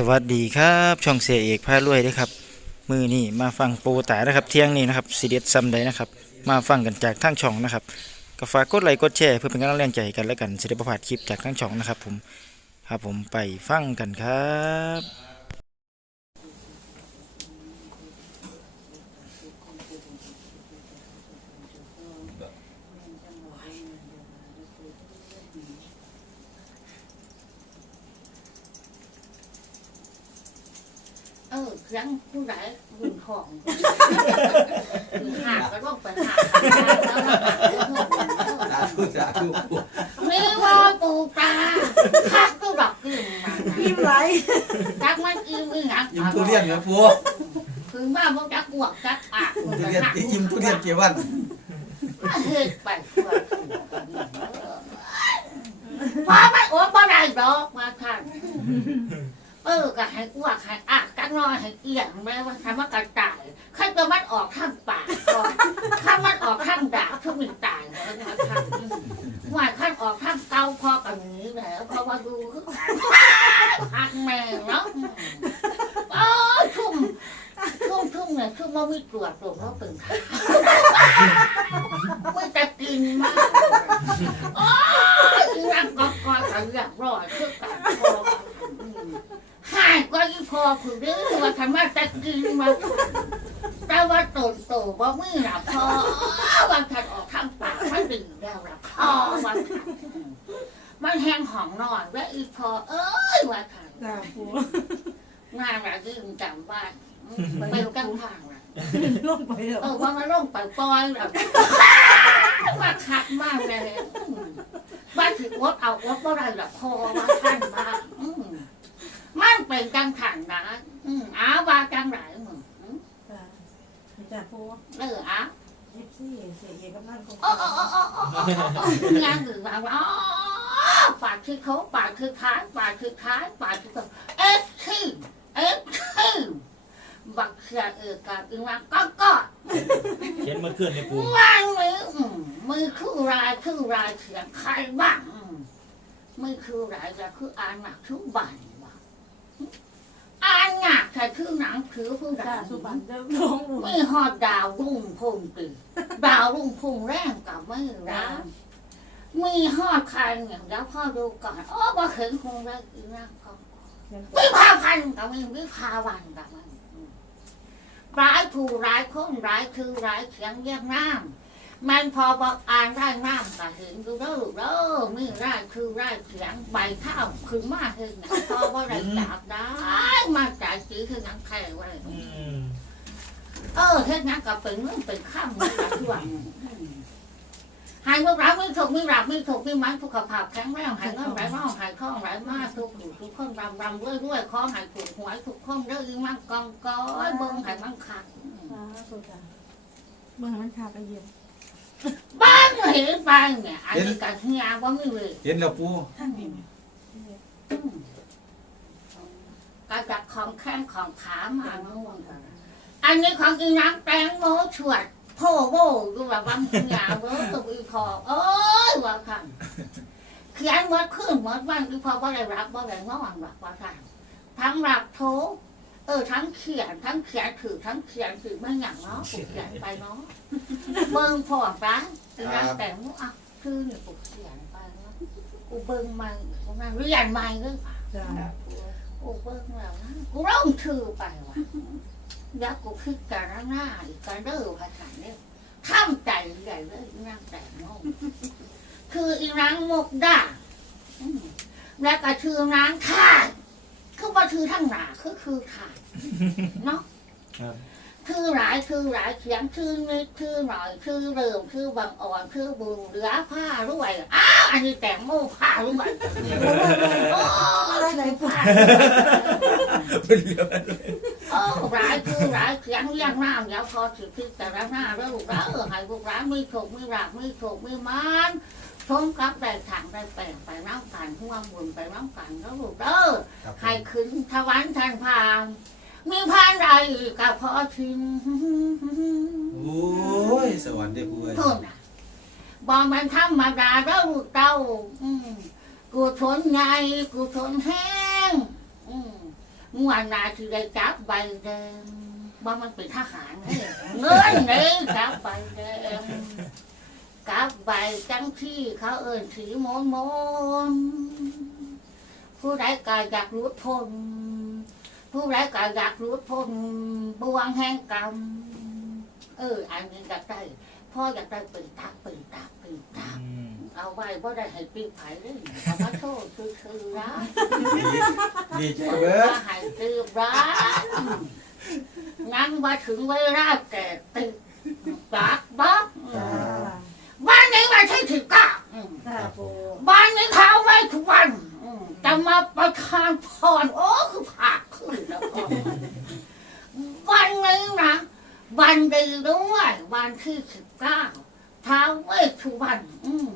สวัสดีครับช่องเสียเอกพารวยด้อครับ มือนี่มาฟังปูตานะครับ เที่ยงนี้นะครับสีเด็ดซัมได้นะครับ มาฟังกันจากทางช่องนะครับก็ฝากกดไลค์กดแชร์เพื่อเป็นกำลังแรงใจกันและกันสิได้ประพาดคลิปจากทางช่องนะครับ ผมครับผมไปฟังกันครับ เออเสียงผู้ใดหุ่นของหากก็ต้องไปหาสาธุสาธุไม่ว่าปูตาคักก็ดอกกึ่งมายิ้มไหลจักมันอิ่มอีหยังยิ้มทุเรียนเหรอปู่คือว่าพวกจักกวกจักอะทุเรียนยิ้มทุเรียนเกี่ยวันเฮ็ดไปพอไม่โอ้บ่ได้ดอกมาทานเออก็ให้อ้วกให้อะจัก น้อยให้เกี่ยงแม้ว่าทำว่ากระจายข้าจะมันออกข้างปากก่อนข้ามันออกข้างดาบทุกมีตายเลยนะท่านว่าข้างออกข้างเกาพอกันนี้แหละเพราะว่าดูคือหักแม่เนาะโอ้ยทุ่มทุ่มทุ่มเนี่ยทุ่มว่าไม่ตรวจตรวจว่าเป็นข้าไม่จะกินมากโอ้ยรักก็ก็จะอยากรอดคือกันพอหายก็ยิ่งพ อคือเรื่องว่าทำว่าจะกินมาแต่ว่าโตโตว่าไม่หลับพอวันถัดออกข้างปากมันดึงแล้วหลับพอวันถัดมันแห้งหอมนอนแล้วอีพอเอ้ยว่าถัดจ้าปูงานอะไรที่จำบ้านเป็นกังทางนะลงไปเออว่ามันลงไปปอยแบบว่าคักมากเลยว่าถือวดเอาวดบ่ได้หรอกพอว่าท่านมาอื มมันเป็นกังขังนะอืมอ้าวว่าจังไรมึงอืมจ้าจ้าปูเอออ้าวยิบซี่เสียเอกกำลังคงโอ้โอ้โอ้โอ้โอ้โอ้งานหรือว่าอ๋อปากคือเขาปากคือค้ายปากคือค้ายปากคือเขาเอ็กซ์ทีเอ็กซ์ทีบักเสียเออกับอีว่าก็ก็ เขียนเมื่อคืนในปูวางมืออืมมือคือรายคือรายเสียงใครบ้างอืมมือคือรายจะคืออ่านหนักทุกบันว่ะ อ่านหนักแต่คือหนังถือผู้ใดจ้าสุบันจะร้องอุ่นไม่หอดดาวรุ่งพุ่งตีดาวรุ่งพุ่งแรงกับไม่ร้านมีหอดใครอย่างแล้วพ่อดูก่อนโอ้บ่เห็นคงได้อีนั่งก็วิภาพันธ์กับไม่วิภาวันกับมันอืมร้ายผู้ร้ายคนร้ายคือร้ายเสียงเรียกน้ำ มันพอบอกอ่านได้น้ำก็เห็นดูเด้อเด้อมีร้าคือร้าเสียงใบเท้าวคือมาเห็นนะพอบ่ได้จับได้มาจ่ายสีคือนังแค่ไว้เออเฮ็ดหยังก็เป็นเรื่องเป็นข้ามมันละทั่วหายพวกเราไม่ถูกไม่รับไม่ถูกไม่มันสุขภาพแข็งแรงหายเงินไหลมาหายคล่องไหลมากทุกอยู่ทุกคนรำรำด้วยด้วยขอหายถูกหวยทุกคนเด้อยิ่งมันกองก้อยเบิ่งหายมันขัดจ้าสุจ้าเมื่อมันขาไปเยี่ยม บ้านเห็นไปเนี่ยอันนี้กันเฮียว่าไม่เลยเห็นแล้วปู่ท่านดีไหมกระจับของแข้งของขามาโน่นอันนี้ของอีนางแตงโมชวดโพโบดูแบบว่าเฮียเว้ยตัวอีพอเอ้ยว่าค่ะเขียนหมดขึ้นหมดวันคือพอบ่ได้รับบ่ได้งอนหรอกว่าค่ะทั้งรับโท เออทั้งเขียนทั้งเขียนถือทั้งเขียนถือไม่อย่างเนาะกูเขียนไปเนาะเบิ่งพอร้านคือนางแต่งมุอะคือเนี่ยกูเขียนไปเนาะกูเบิ่งใหม่กูนั่งเรียนใหม่เลยค่ะจ้ากูเบิ่งแล้วนะกูร้องชื่อไปว่ะอยากกูคิดการหน้าอีกการเด้อภาษาเนี่ยข้ามใจใหญ่เลยนางแต่งโมคืออีนางมกดาอืมแล้วก็ชื่อนางทา ดคือว่าชื่อทั้งหนาคือคือทาดเนาะครับคือหลายคือหลายเสียงคือนิดคือหน่อยคือเริ่มคือบางอ่อนคือบุญเหลือผ้าด้วยอ้าวอันนี้แต่งโม่ผ้าด้วยโอ้อะไรผ้าเป็นเรื่องโอ้หลายคือหลายเสียงเรียงน้ำแล้วพอสิพิจารณาแล้วลูกแล้วให้พวกร้านไม่ถูกไม่รักไม่ถูกไม่มัน ชมกับได้ทางได้แปลงไปน้ำกันหัวบุญไปน้ำกันแล้วลูกเด้อครับให้ขึ้นทวันทันพามมีพานใดก็พอชิมโอ้ยสวรรค์ได้ปู่เอ้ยเพิ่นน่ะบอกมันธรรมดาแล้วลูกเต้าอืมกูทนไงกูทนแห้งอืมงวดหนาที่ได้จับใบแดงว่ามันเป็นทหารเด้เงินเลยจับใบแดง จับใบจังที่เขาเอิ่นสีมนมนผู้ใดก็อยากรู้ทนผู้ใดก็อยากรู้ทนบวงแห่งกรรมเอออันนี้อยากได้พ่ออยากได้เป็นตักเป็นตักเป็นตักเอาไว้บ่ได้ให้ปีไผ่เลยเอามาโทษคือคือร้านดีใจเบิร์ดมาให้ตืบร้านงั้นมาถึงเวลาแก่ติดปากบ๊อกจ้าบ้านนี้มาใช่ถึงก้าอืมจ้าปูบ้านนี้เท้าไว้ทุกวันอืมจะมาประทานพรโอ้คือผักขึ้นแล้วก็วันนี้นะวันดีด้วยวันที่สิบเก้าท้าวเวสสุวรรณอืม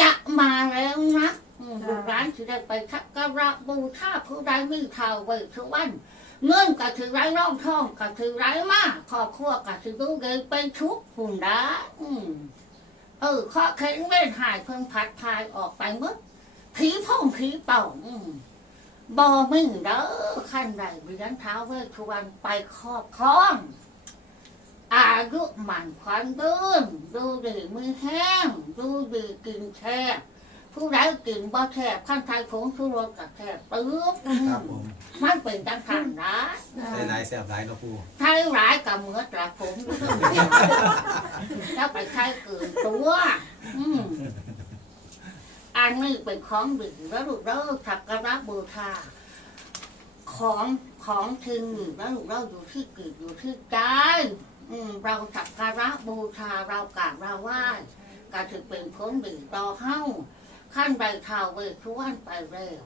จะมาแล้วนะอืมลูกร้านที่ได้ไปทักการะบูชาผู้ใดมีข่าวไว้ทุกวันเงินก็ถือไรร่องทองก็ถือไรมากครอบครัวก็ถือดูเกยเป็นทุกหุ่นดาอืม เออข้อเข็งเว้นหายเพิ่งพัดพายออกไปหมึดผีพ่องผีเป่าอืมบอมึงเด้อขั้นใดเรียนเท้าเวทุวันไปครอบครองอายุหมันขวันเดินดูดีมือแห้ง ดูดีกินแช่ ผู้ใดกินบ่แช่ขั้นไทยผงชูรสกับแช่ปึ๊บครับผมมันเป็นจังทันนะใส่หลายแซ่บหลายเนาะปูไทยร้ายกับเหมือตราผมแล้วไปใช้เกินตัว อืมอันนี้เป็นของดีแล้วลูกเราสักการะบูชาของของถึงแล้วลูกเราอยู่ที่กิจอยู่ที่ใจอืมเราสักการะบูชาเรากราบเราไหว้ก็ถือเป็นผลดีต่อเฮ้า ขั้นใบเท้าเวททุวันไปเร็ว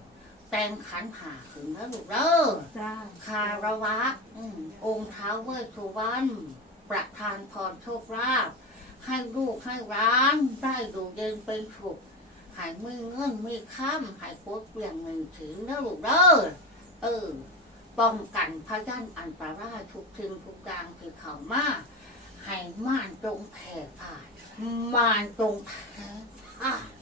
แต่งขันหาขึ้นแล้วลูกเด้อจ้าคารวะอืมองค์เท้าเวทสุวรรณประทานพรโชคลาภให้ลูกให้ร้านได้ดูเย็นเป็นสุขใหายมือเงินมือข้ามหายโคตรเปลี่ยนหนึ่งถึงแล้วลูกเด้อเออป้องกันพยันอันตรายทุกทิงทุกกลางคือเขามาให้ม่านตรงแผ่ผ่านม่านตรงแผ่ผ่านนี่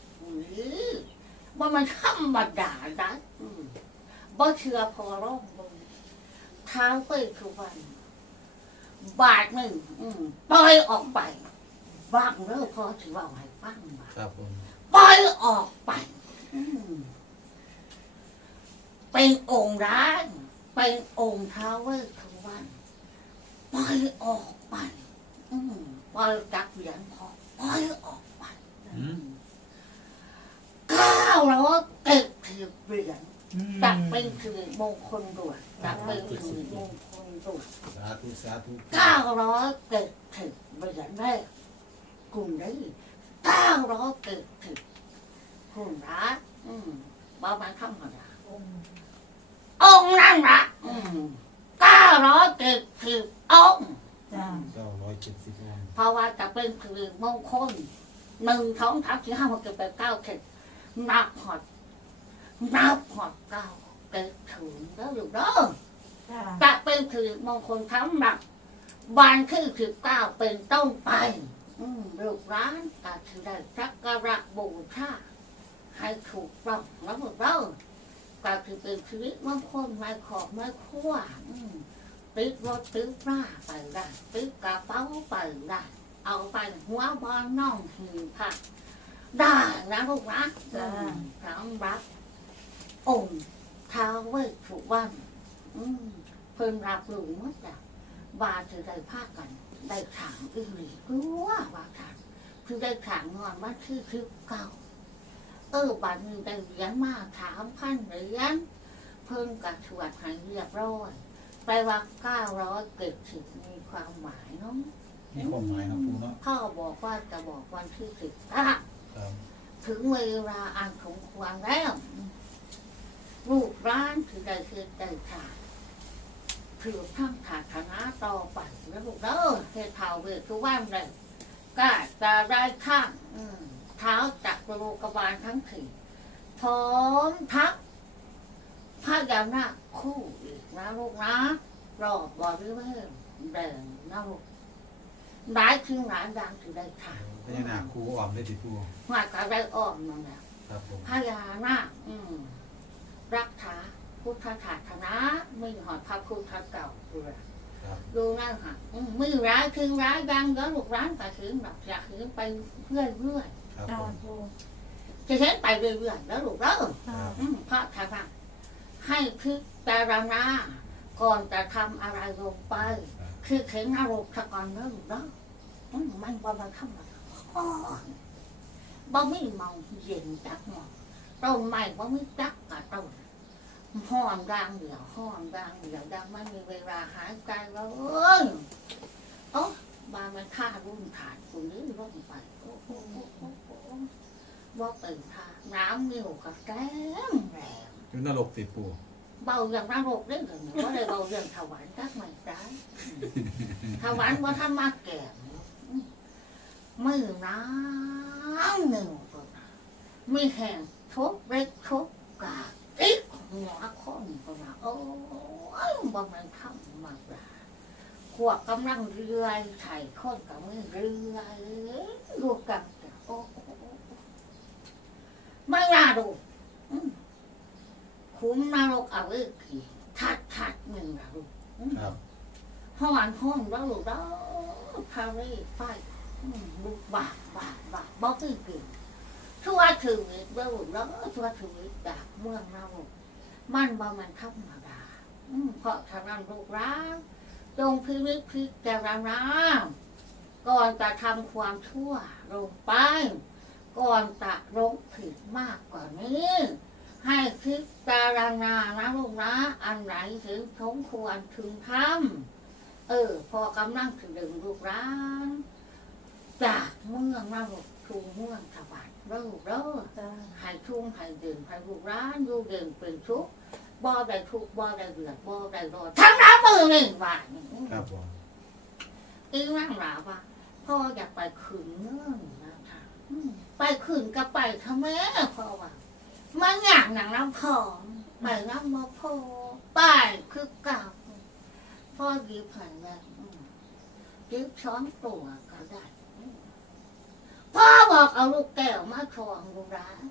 ว่ามันธรรมดาได้อืมบ่เชื่อพอร้องบนเท้าไปทุกวัน บาทหนึ่งอืมปล่อยออกไปว่างเลิกพอถือว่าให้ฟังบาครับผมปล่อยออกไปอืมเป็นองค์ร้านเป็นองค์ท้าวเวสสุวรรณปล่อยออกไปอืมปล่อยจากเหรียญพอปล่อยออกไป อืมเก้าร้อยเก็บสิบเหรียญจะเป็นสิริมงคลด้วยจะเป็นสิริมงคลด้วยสาธุสาธุเก้าร้อยเก็บสิบเหรียญแรกกลุ่มนี้เก้าร้อยเก็บสิบกลุ่มละอืมบ้ามันธรรมดาองค์นั่นละอืมเก้าร้อยเจ็ดสิบองค์จ้าเก้าร้อยเจ็ดสิบองค์เพราะว่าจะเป็นคือมงคลหนึ่งสองสามสี่ห้าหกเจ็ดแปดเก้าเจ็ด นับหอดนับหอดเก้าเจ็ดถึงแล้วอยู่เด้อจ้าจะเป็นคือมงคลทั้งหนักวันที่สิบเก้าเป็นต้นไป อืมลูกร้านก็ถือได้สักการะบูชาให้ถูกต้องแล้วหมดเด้อก็คือเป็นชีวิตบางคนไม่ขอบไม่ขั้วอืมติดรถติดร่าไปได้ติดกระเป๋าไปได้เอาไปหัวบอลน่องหีผัก ได้นะลูกนะอืมสำหรับองค์ท้าวเวสสุวรรณอืมเพิ่นรับรู้หมดแล้วว่าจะได้พากัน ได้ถางอีหลีกลัวว่าท่านคือได้ถางงอนว่าชื่อคือเก่า เออบัดนี้ได้เหรียญมาสามพันเหรียญเพิ่งกับชวดใหายเรียบร้อยไปว่าเก้าร้อยเกิดสิบมีความหมายเนาะมีความหมายนะปูเนาะพ่อบอกว่าจะบอกวันที่สิบเก้าครับ ถึงเวลาอันสมควรแล้ว ลูกร้านคือได้คือได้ขาดถือทั้งขาดคณะต่อไปแล้วลูกเด้อเทเท่าเวททุกวันเลยก็จะได้ข้างเท้าจักรโลกบาลทั้งสี่พร้อมทักพระยานาคู่อีกนะลูกนะรอบบอริเวณแดงนะลูกหลายคือหลายอย่างถือได้ขาด ญานาคครูอ่อมได้ติปูว่าก็ได้อ้อมนั่นแหละครับผมพญานาคอืมรักษาพุทธศาสนาไม่หอดพระพุทธเก่าเบื่อครับดูนั่นค่ะอืมมือร้ายคือร้ายยังเดี๋ยวลูกร้านกระถึงแบบอยากถึงไปเรื่อยเรื่อยครับจ้าผมปูๆจะเห็นไปเรื่อยๆแล้วลูกเด้อ จ้าอืมเพราะทางให้พิจารณาก่อนจะทำอะไรลงไป คือเข็นอารมณ์สะก่อนเด้อลูกเด้ออืมมันบ่มาทำอะไรอ๋อ บ่มีเมาเย็นจักหมอต้นไม้บ่มีจักกะต้นห้อนดังเดียวห้อนดังเดียวดังไม่มีเวลาหายใจแล้วเอ้ยเอ้บามันฆ่ารุ่นขาดกูนี้ร่มไปโอ้โหโอ้โหโอ้โหว่าเป็นทางน้ำนิ้วกับแก้มแรงอยู่นรกติดปูเบาอย่างนรกได้เลยว่าได้เบาเรื่องถวายรักไม่ได้ถวายว่าท่านมาแก่ มือน้ำหนึ่งคนมีแห่งทุบเล็กทุบกาอีกหัวคนคนละโอ้ยบ่มันทำมากละขวบกำลังเรื่อยไถ่คนกับมือเรื่อยลูกกับโอ้โหไม่น่าดูคุ้มนรกเอาไว้ขี่ทัดทัดหนึ่งนะลูกครับห้องห้องแล้วลูกแล้วพารีไฟ อืมลูกบาทบาทบาบอกคือเก่งทั่วชีวิตแล้วลูกแล้วทั่วชีวิตจากเมืองเรามันบ่มันธรรมดาอืมเพราะทางนั้นลูกร้างจงพิวิตพิจารณาก่อนจะทำความชั่วลงไป ก่อนจะลงผิดมากกว่านี้ ให้คิจารณานะลูกนะอันไหนถึงสมควรถึงทำเออ พอกำลังถึงดึงลูกร้าน จากเมืองนะลูกทูเมืองสวรรค์ลูกเด้อจ้าให้ทุ่งให้ดื่มให้ลูกร้านอยู่เด่นเป็นทุกบ่ได้ทุกบ่ได้เดือดบ่ได้ร้อนทั้งน้ำมือนี่ว่านี่ครับผมอีนั่งหลาว่าพ่ออยากไปขืนเงื่อนนะคะไปขืนก็ไปทำไมพ่อว่ามันอยากหนังน้ำพองไปน้ำมาพอไปคือเก่าพ่อดีผ่านแล้วอืมยืมช้อนตัวก็ได้ พ่อบอกเอาลูกแก้วมาทองลูกร้าน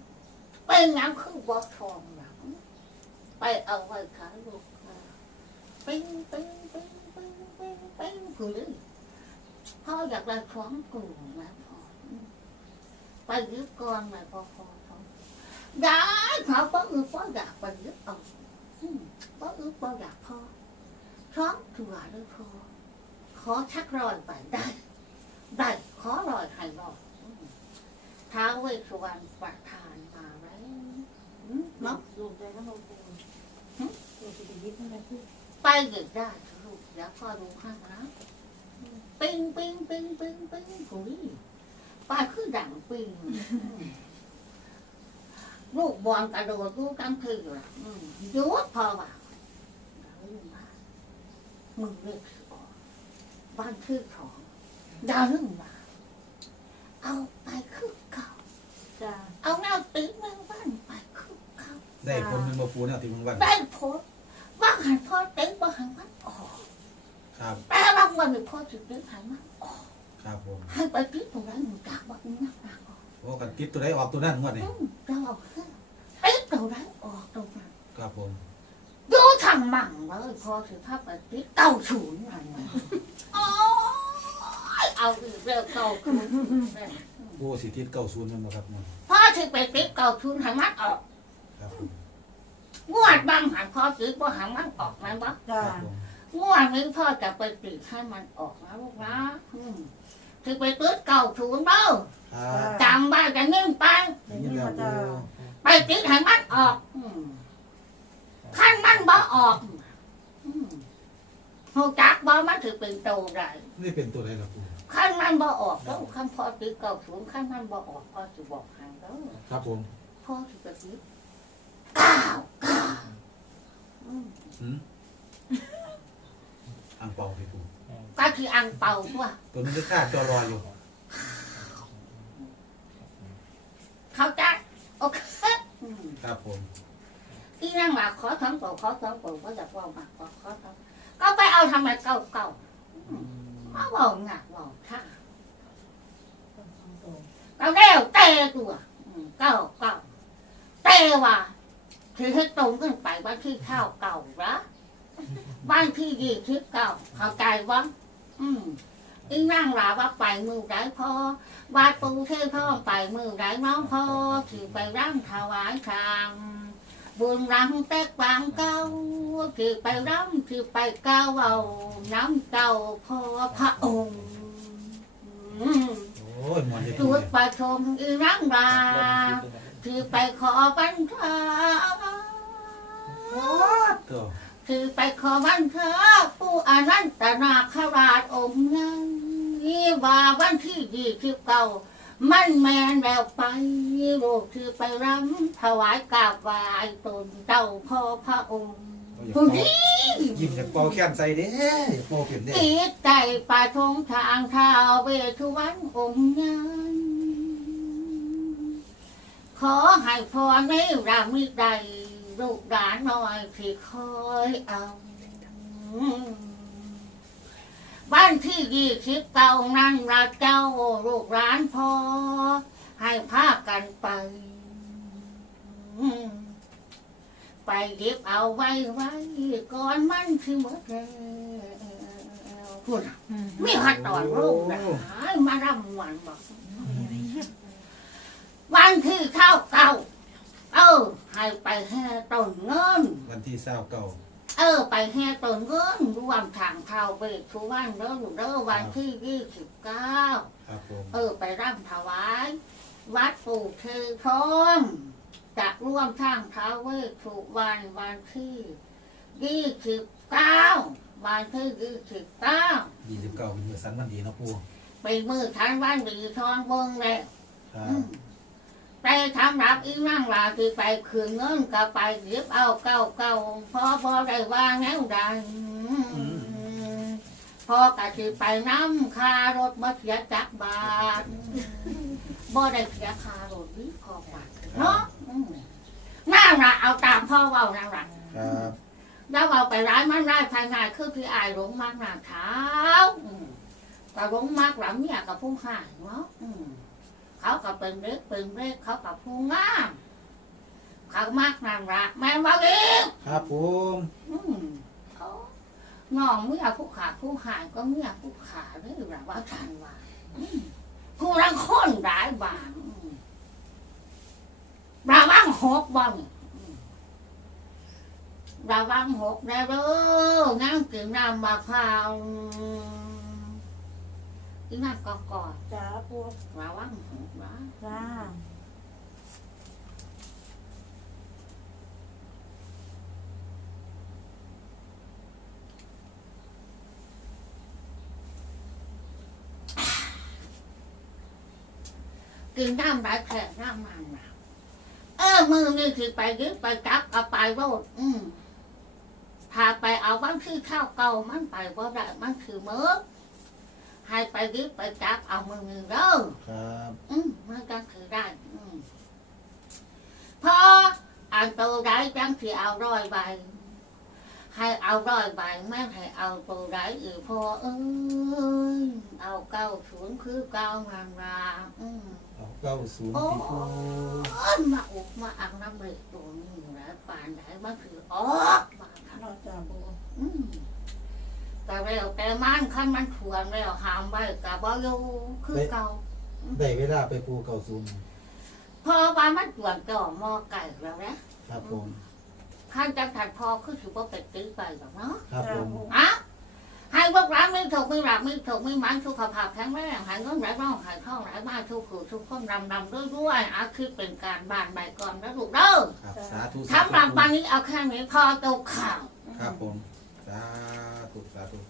ไปน้ำคือบอกทองหลังไปเอาไว้ขาลูกค้าปิ้งปิ้งปิ้งปิ้งปิ้งปิ้งคือเลยพ่ออยากได้ช้อนกูนะพ่อไปยึดก่อนเลยพ่อพ่อพ่อได้เขา có ước có gạt và giúp ông có ước có gạt kho khó thừa đôi kho khó chắc rồi phải đây đây khó rồi hay rồi tháo về soàn và thàn mà đấy เนาะ nó ดูใจก็ลงปูดู ท้าเวสิยิบมันเลยปู bay được ra ลูกแล้วพ่อดูข้างนะปิ้งปิ้งปิ้งปิ้งปิ้งกุยป้าคือดังปิ้งลูกบอลกระโดดลูกกำคือล่ะอืมยุดพอว่ามึงเรียกสอกบ้านคือของดาวนึงว่า เอาไปคือเก่า จ้าเอาแนวตีเมืองบ้านไปคือเก่า ได้คนหนึ่งมาปูเนี่ยที่เมืองวันได้โพสต์ว่าหันพ่อเต็งว่าหันมันออกครับ แต่รางวัลหนึ่งพ่อจุดเต็งหันมันออกครับผมให้ไปติดตรงนั้นหนึ่งจากว่าอุ้งนักหนักออกโอ้กันติดตัวไหนออกตัวนั้นงวดนี่อืมเราเอาขึ้นติดตรงนั้นออกตรงนั้นครับผมดูทางมั่งเลยพอถือภาพไปติดเก้าศูนย์อะไรเงี้ยโอ้ย เอาอีกเรื่องเก้าศูนย์เนี่ยปูสิทิศเก้าศูนย์นั่นบ่ครับนั่นพ่อถือไปติดเก้าศูนย์หันมันออกครับผมงวดบางหันพ่อถือว่าหันมันออกไหมวะคจ้ารับผมงวดนี้พ่อจะไปติดให้มันออกนะลูกนะอืมถือไปติดเก้าศูนย์เด้อครับจำไว้จะนิ่งไป ได้ยินแล้วปูไปติดให้มันออกอืมขั้นมันบ่ออกอืมหูจักบ่มันถือเป็นโตได้นี่เป็นตัวไหนล่ะปู ขั้นมันบ่ออกแล้วขั้นพอติดเก่าสูงขั้นมันบ่ออกพ่อจะบอกให้แล้วครับผมพ่อจะไปติดเก้าเก้าอืมหืมอังเปาพี่ปูก็คืออังเป่าตัวตัวนี้ก็คาดจอรออยู่เขาใจโอเคอืมครับผมอีนั่งมาขอสองตัวขอสองตัวก็จะว่ามาขอขอสองก็ไปเอาทำไมเก่าเก่าอื มาบอกหนักบอกท่าก็แล้วแต่ตัวเก้าเก้าแต่ว่าคือให้ตรงขึ้นไปบ้านที่ข้าวเก่าละบ้านที่ยี่ทิพเก่าเข้าใจวะอืมอีนั่งลาว่าไปมือได้พอวาดปูเทพ่อไปมือได้น้องพอถือไปร่ำถวายทาง บุญรังแตกบางเก้าถือไปร่ำถือไปเก้าเอาน้ำเจ้าพ่อพระองค์จุดประชมอีรังราคือไปขอบันเทาคือไปขอบันเทาผู้อนันตนาคราชองค์นั้นนี่ว่าวันที่ยี่สิบเก้า มันแมนแล้วไปโลกคือไปรำถวายกราบไหว้ตนเจ้าพ่อพระองค์ผู้นี้ยิ้มจากเป่าแค้นใส่เด้อย่าเป่าเป็นเด้ติดใจปาทงทางเท้าเวทุวันองค์นั้นขอให้พรในรามิใดลูกหลานน้อยที่คอยเอา บ้านที่ยี่สิบเก้านั้นราเจ้าลูกหลานพอ ให้พากันไป ไปเก็บเอาไว้ไว้ก่อนมันคือหมดแล้วพูดน่ะมีหัดตอนรูปนะมารำวันบอกวันที่เข้าเก่า เออให้ไปแห่ต้นเงิน วันที่เศร้าเก่า เออ ไปแห่ต้นเงินรวมทางเท้าเบิกทุกวันเด้อลูกเด้อวันที่ยี่สิบเก้าครับผมเออ ไปร่ำถวาย วัดปู่เทพรมจะร่วมทางท้าวเวสสุวรรณวันที่ยี่สิบเก้าวันที่ยี่สิบเก้ายี่สิบเก้าเป็นมือสันวันดีเนาะปูเป็นมือทันวันดีทองเบิ้งแล้วครับอืม ไปทำรับอีนั่งลาคือไปคืนเงินก็ไปเก็บเอาเก้าเก้าพอพอได้ว่าแนวใดพอกะคือไปน้ำคารถมาเสียจักบาทบ่ได้เสียคารถนี่ขอบาทเนาะนั่งละเอาตามพ่อเว่านั่งละครับแล้วเอาไปร้านมันร้านภายในคือพี่อายหลงมากหนาเท้าอืมก็หลงมากหลังเนี่ยกับผู้ายเนาะ เขาก็เป็นเล็กเป็นเล็กเขากับผู้งามเขามากนั่งละแม่นว่าเองครับผมอืมเขาน้องเมียผู้ขาผู้หายก็เมียผู้ขานี่แหละว่าทันว่าอืมผู้รังคนร้ายบางอืมระวังหกบ้างอืมระวังหกนะเด้อนั่งกินน้ำมะพร้าว อีนั่นก็กอดจ้าปูระวังหกนะจ้ากินน้ำได้แค่น้ำมันนะเออมือนี่คือไปยึดไปจับเอาไปโรดอืมพาไปเอาบ้านที่ข้าวเก่ามันไปว่าได้มันคือเมื่อ ให้ไปยึดไปจับเอามือนี่เด้อครับอืมมันก็คือได้อืมพออันโตได้จังที่เอาร้อยใบให้เอาร้อยใบแม่ให้เอาโตได้อีกพอเอ้ยเอาเก้าศูนย์คือเก้างานราอืมเอาเก้าศูนย์โอ้ที่ปูยมาอุกมาอังน้ำเบรกตัวนี้นะป่านไหนมันคือออกมาค่ะ นอจ้าปู อืม แต่แล้วแต่มันขั้นมันขวนแล้วหามไว้กับบ่อยู่คือเก่าได้เวลาไปปูเก้าศูนย์พอว่ามันขวนจ่อหมอไก่แล้วนะครับผมขั้นจังถัดพอคือถือว่าเป็ดตื้อไปหรอกเนาะครับผมอะให้พวกร้านไม่ถูกไม่หลับไม่ถูกไม่หมันสุขภาพแข็งแรงหายเงินไหลบ้องหายท่องไหลบ้านทุกข์ทุกคนรำรำด้วยด้วยๆอะคือเป็นการบ้านใบก่อนแล้วถูกเด้อครับสาธุสาสำหรับธุวันนี้เอาแค่นี้พอตกข่าวครับผมสา ธุสาธุ